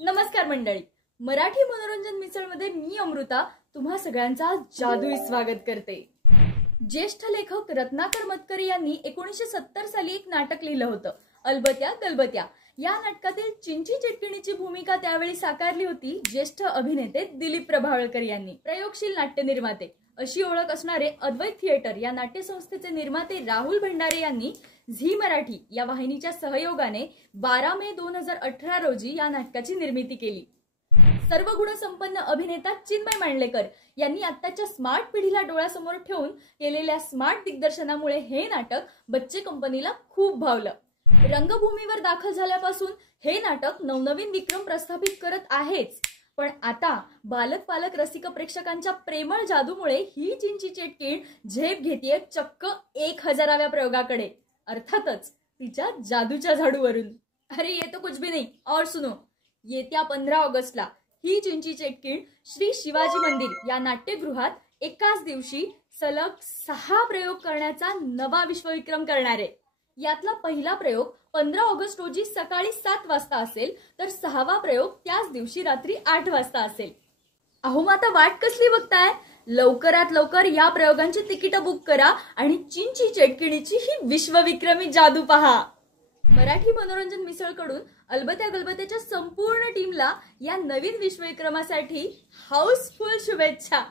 नमस्कार मंडळी, मराठी मनोरंजन मिसळमध्ये मी अमृता तुम्हा सगळ्यांचा जादुई स्वागत करते। ज्येष्ठ लेखक रत्नाकर मतकरी यांनी 1970 साली एक नाटक लिहिलं होतं, अलबत्या गलबत्या। या नाटकातील चिंची चिटकिणीची भूमिका त्यावेळी साकारली होती ज्येष्ठ अभिनेते दिलीप प्रभावळकर यांनी। प्रयोगशील नाट्य निर्माते अशी ओळख असणारे अद्वैत थिएटर या नाट्यसंस्थेचे निर्माते राहुल भंडारे यांनी झी मराठी या वाहिनीच्या सहयोगाने 12 मे 2018 रोजी या नाटकाची निर्मिती केली। सर्व गुणसंपन्न अभिनेता चिन्मय मांडलेकर यांनी आत्ताच्या स्मार्ट पिढीला डोळ्यासमोर ठेवून केलेल्या स्मार्ट दिग्दर्शनामुळे हे नाटक बच्चे कंपनीला खूप भावलं। रंगभूमीवर दाखल झाल्यापासून हे नाटक नवनवीन विक्रम प्रस्थापित करत आहेच, पण आता बालक पालक रसिक प्रेक्षकांच्या प्रेमळ जादूमुळे ही चिंची चिटकीण झेप घेतेय चक्क 1000व्या प्रयोगाकडे, अर्थातच तिच्या जादूच्या झाडूवरून। अरे ये तो कुछ भी नहीं और सुनो, येत्या 15 ऑगस्टला ही चिंची चिटकीण श्री शिवाजी मंदिर या नाट्यगृहात एकाच दिवशी सलग 6 प्रयोग करण्याचा नवा विश्वविक्रम करणार आहे। यातला पहिला प्रयोग 15 ऑगस्ट रोजी सकाळी 7 वाजता असेल, तर 6वा प्रयोग त्याच दिवशी रात्री 8 वाजता असेल। अहो मग आता वाट कसली बघताय? लवकरात लवकर या प्रयोगांची तिकीट बुक करा आणि चिंची चिटकिणीची ही विश्वविक्रमी जादू पहा। मराठी मनोरंजन मिसळकडून अलबत्या गलबत्याच्या संपूर्ण टीमला या नवीन विश्वविक्रमासाठी हाऊसफुल शुभेच्छा।